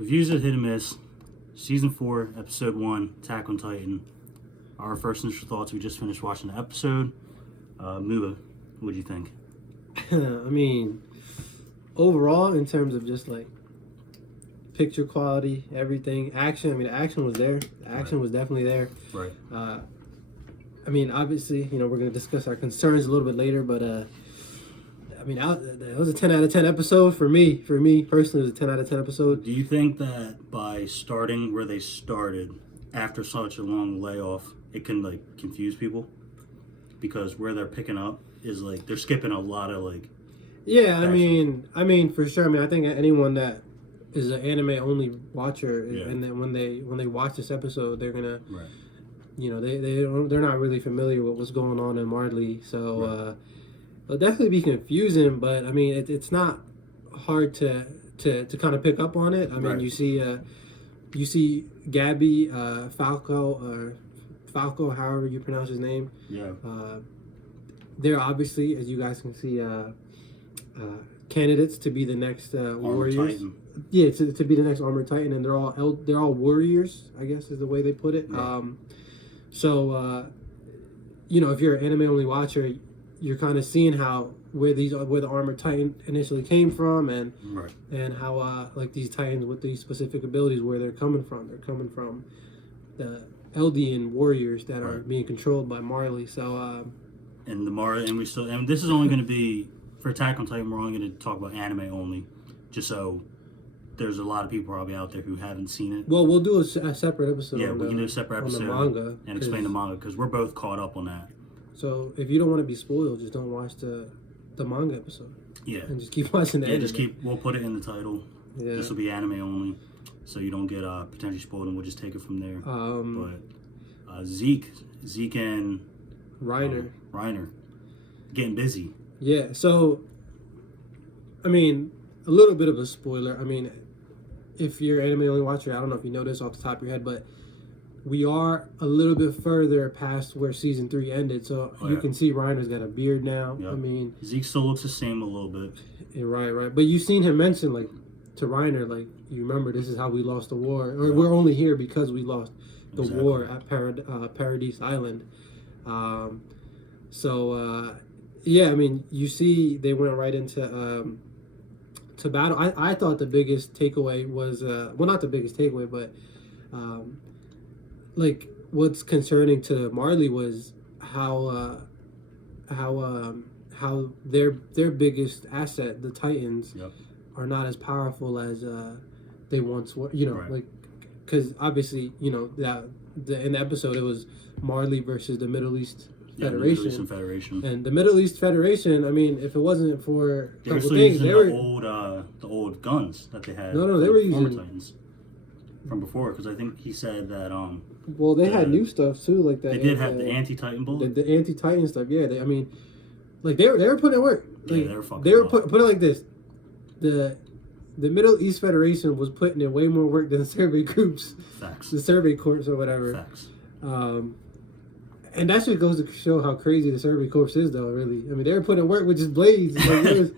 Reviews of Hit and Miss, Season 4, Episode 1, Attack on Titan. Our first initial thoughts, we just finished watching the episode. Muba, what do you think? I mean, overall, in terms of just like picture quality, everything, action, I mean, the action was there. The action was definitely there. Right. I mean, obviously, we're going to discuss our concerns a little bit later, but I mean, it was a 10 out of 10 episode for me. For me, personally, it was a 10 out of 10 episode. Do you think that by starting where they started, after such a long layoff, it can, like, confuse people? Because where they're picking up is, like, they're skipping a lot of, like... Yeah, I mean, for sure. I mean, I think anyone that is an anime-only watcher, and then when they watch this episode, they're going to... Right. They're not really familiar with what's going on in Marley, so... It'll definitely be confusing, but I mean, it's not hard to kind of pick up on it. I mean, you see Gabby Falco, however you pronounce his name. Yeah. They're obviously, as you guys can see, candidates to be the next warriors. Titan. Yeah, to be the next Armored Titan, and they're all warriors, I guess is the way they put it. Right. If you're an anime only watcher, you're kind of seeing where the Armored Titan initially came from, and how like these Titans with these specific abilities, where they're coming from. They're coming from the Eldian warriors that are being controlled by Marley. So and this is only going to be for Attack on Titan. We're only going to talk about anime only, just so there's a lot of people probably out there who haven't seen it. Well, we'll do a separate episode. Yeah, we can do a separate episode on the manga and explain the manga, because we're both caught up on that. So if you don't want to be spoiled, just don't watch the manga episode. Yeah. And just keep watching the anime. We'll put it in the title. Yeah. This will be anime only, so you don't get potentially spoiled, and we'll just take it from there. But Zeke and Reiner getting busy. Yeah. So, I mean, a little bit of a spoiler. I mean, if you're an anime only watcher, I don't know if you know this off the top of your head, but we are a little bit further past where season 3 ended, so you can see Reiner's got a beard now. Yep. I mean, Zeke still looks the same a little bit. Yeah, right. But you've seen him mention, like, to Reiner, like, you remember this is how we lost the war, or we're only here because we lost the war at Paradise Island. I mean, you see, they went right into to battle. I thought the biggest takeaway was not the biggest takeaway, but like what's concerning to Marley was how their biggest asset, the Titans, are not as powerful as they once were. Like, because obviously that in the episode it was Marley versus the Middle East Federation. And the Middle East Federation, I mean, if it wasn't for they were still using the old guns that they had. No, they were using Titans from before, because I think he said that well, they had new stuff too, like that. They did have the anti-Titan bullet. The anti-Titan stuff, yeah. They were putting in work. Like, they were put it like this: the Middle East Federation was putting in way more work than the survey groups, the survey corps or whatever. Facts. And that just goes to show how crazy the survey corps is, though. Really, I mean, they were putting in work with just blades. Like,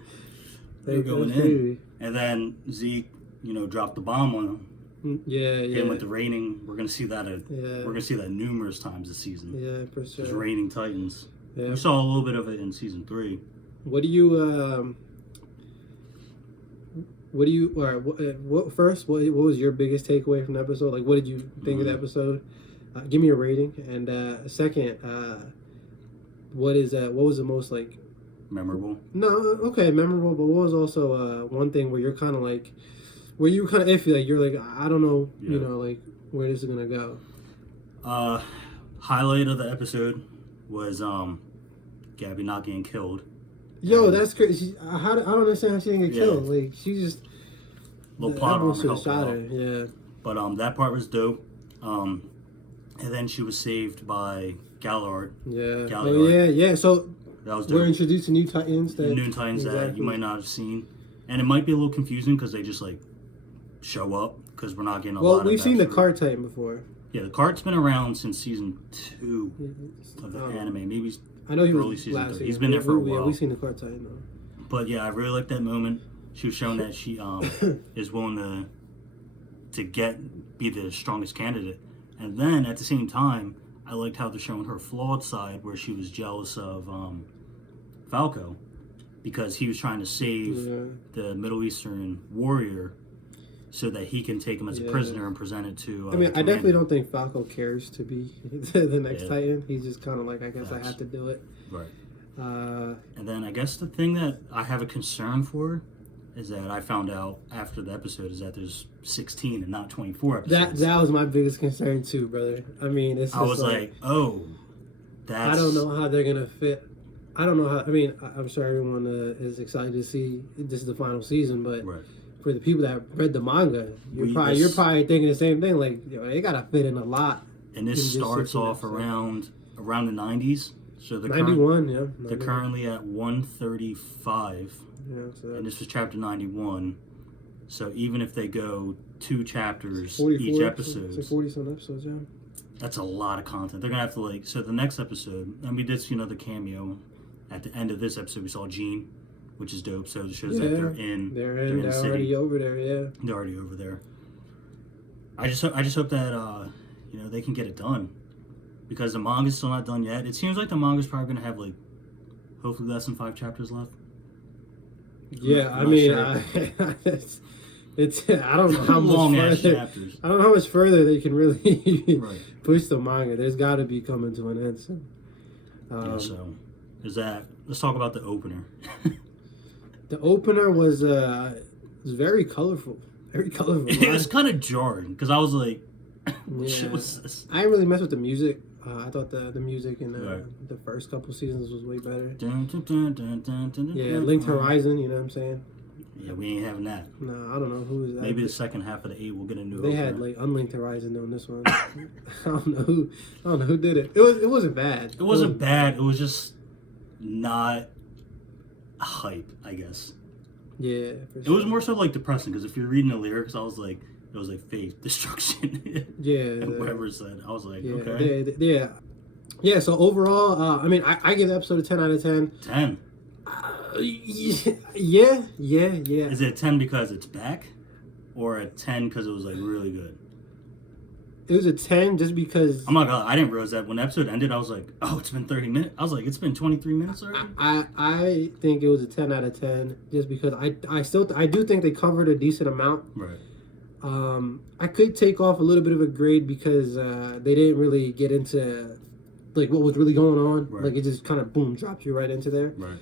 they were going in, and then Zeke, dropped the bomb on them. Yeah. And with the raining, we're gonna see that. We're gonna see that numerous times this season. Yeah, for sure. Just raining Titans. Yeah. We saw a little bit of it in season 3. What do you? What was your biggest takeaway from the episode? Like, what did you think of the episode? Give me a rating. And second, what was the most like memorable? No, okay, memorable. But what was also one thing where you're kind of like. Where you kind of iffy, like you're like, I don't know, like where this is gonna go. Highlight of the episode was Gabby not getting killed. Yo, that's crazy. I don't understand how she didn't get killed. Like she just little plot armor helped shot her. Yeah. But that part was dope. And then she was saved by Galliard. Yeah. Galliard. Yeah. So that was dope. We're introducing new Titans that you might not have seen, and it might be a little confusing because they just like show up, because we're not getting a lot of that. Well, we've seen the cart Titan before. Yeah, the cart's been around since season 2 of the anime. Maybe I know he early was season last 3. He's been there for a while. Yeah, we've seen the cart Titan though. But yeah, I really like that moment. She was showing that she is willing to to be the strongest candidate. And then at the same time, I liked how they're showing her flawed side, where she was jealous of Falco, because he was trying to save the Middle Eastern warrior so that he can take him as a prisoner and present it to. I mean, I definitely don't think Falco cares to be the next Titan. He's just kind of like, I guess I have to do it. Right. And then I guess the thing that I have a concern for is that I found out after the episode is that there's 16 and not 24 episodes. That was my biggest concern too, brother. I mean, it's just I was like, oh, that's... I don't know how they're gonna fit. I don't know how. I mean, I'm sure everyone is excited to see this is the final season, but for the people that read the manga, you're probably thinking the same thing. Like, they gotta fit in a lot. And this starts off around the 90s. So they're 91, They're currently at 135. Yeah, and this was chapter 91. So even if they go 2 chapters 44, each episode, so 40 some episodes, that's a lot of content. They're gonna have to so the next episode, and we did see another cameo at the end of this episode. We saw Jean, which is dope. So it shows that they're in the city. already over there. Yeah, they're already over there. I just hope that they can get it done, because the manga's still not done yet. It seems like the manga's probably gonna have hopefully less than 5 chapters left. Yeah, I mean, it's I don't know how much further. Chapters. I don't know how much further they can really push the manga. There's got to be coming to an end soon. So is that? Let's talk about the opener. The opener was very colorful. Very colorful. It was kind of jarring because I was like, "What shit was this?" I didn't really mess with the music. I thought the music in the first couple seasons was way better. Linked Horizon, you know what I'm saying? Yeah, we ain't having that. No, I don't know who is that. Maybe the second half of the 8 we'll get a new. They had Unlinked Horizon on this one. I don't know who did it. It wasn't bad. It wasn't bad. It was just not hype, I guess. Yeah, it was more so depressing, because if you're reading the lyrics, I was like, it was faith, destruction. And whatever it said, I was like, okay. Yeah. So overall, I mean, I give the episode a 10 out of 10. 10. Yeah. Is it a 10 because it's back, or a 10 because it was really good? It was a 10 just because... Oh my god, I didn't realize that when the episode ended. I was like, oh, it's been 30 minutes. I was like, it's been 23 minutes already. I think it was a 10 out of 10 just because I do think they covered a decent amount. Right. I could take off a little bit of a grade because they didn't really get into what was really going on. Right. It just kind of boom dropped you right into there. Right.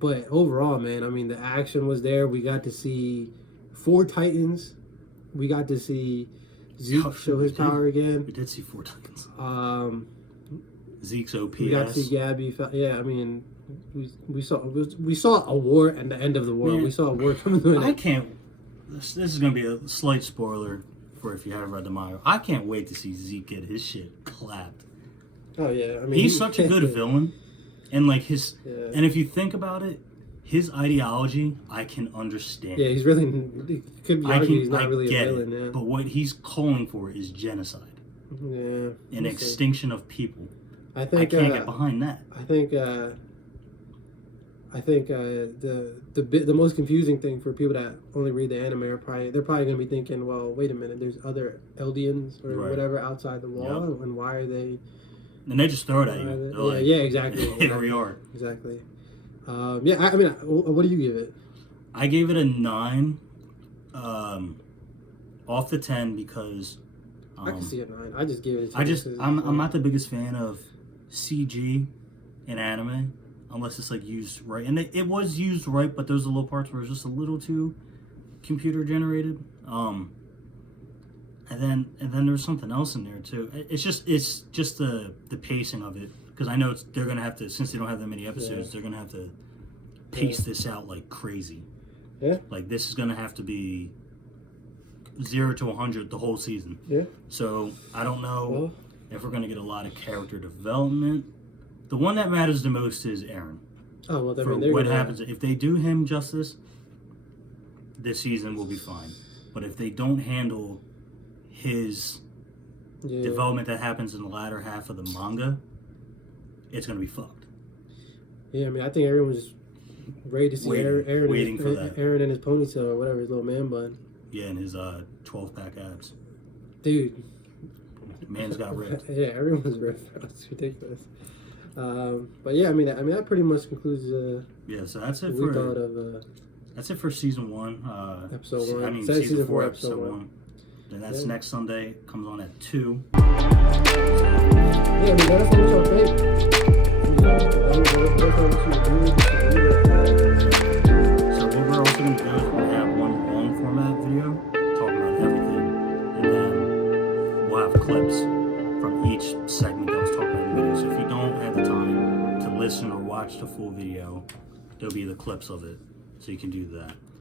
But overall, man, I mean, the action was there. We got to see 4 Titans. We got to see Zeke show his power again. We did see 4 Titans. Zeke's OPS. We got to see Gabby. Yeah, I mean, we saw a war and the end of the world. Man, we saw a war coming to an end. This is going to be a slight spoiler for if you haven't read the manga. I can't wait to see Zeke get his shit clapped. Oh yeah, I mean, he's such a good villain, and and if you think about it, his ideology I can understand. Yeah, he's really could be argued he's not really a villain. Yeah. But what he's calling for is genocide. Yeah, an extinction of people. I can't get behind that. I think the most confusing thing for people that only read the anime they're probably going to be thinking, well, wait a minute, there's other Eldians or whatever outside the wall, and why are they? And they just throw it at you. Yeah, exactly. Here we are. Exactly. I mean, what do you give it? I gave it a 9, off the 10 because I can see a 9. I just gave it a 10. I'm not the biggest fan of CG in anime. Unless it's used right, and it was used right, but there's a little parts where it's just a little too computer generated. And then there's something else in there too. It's just the pacing of it, because I know they're gonna have to, since they don't have that many episodes, they're gonna have to pace this out like crazy. Yeah. This is gonna have to be 0 to 100 the whole season. Yeah. So I don't know if we're gonna get a lot of character development. The one that matters the most is Aaron. Oh, well, what happens if they do him justice, this season will be fine. But if they don't handle his development that happens in the latter half of the manga, it's going to be fucked. Yeah, I mean, I think everyone's ready to see Aaron waiting for that. Aaron in his ponytail or whatever, his little man bun. Yeah, and his 12-pack abs. Dude. Man's got ripped. Yeah, everyone's ripped. It's ridiculous. But yeah, I mean that pretty much concludes. Yeah, so that's it we for. thought of. That's it for season 1. Episode 1. I mean, So season 4, episode episode 1. 1. Then that's Yeah. next Sunday. Comes on at 2. Yeah, I mean, let us know what y'all think. So what we're also going to do is we're going to have one long format video talking about everything. And then we'll have clips from each segment that was talking about in the video. So if you don't have the time to listen or watch the full video, there'll be the clips of it. So you can do that.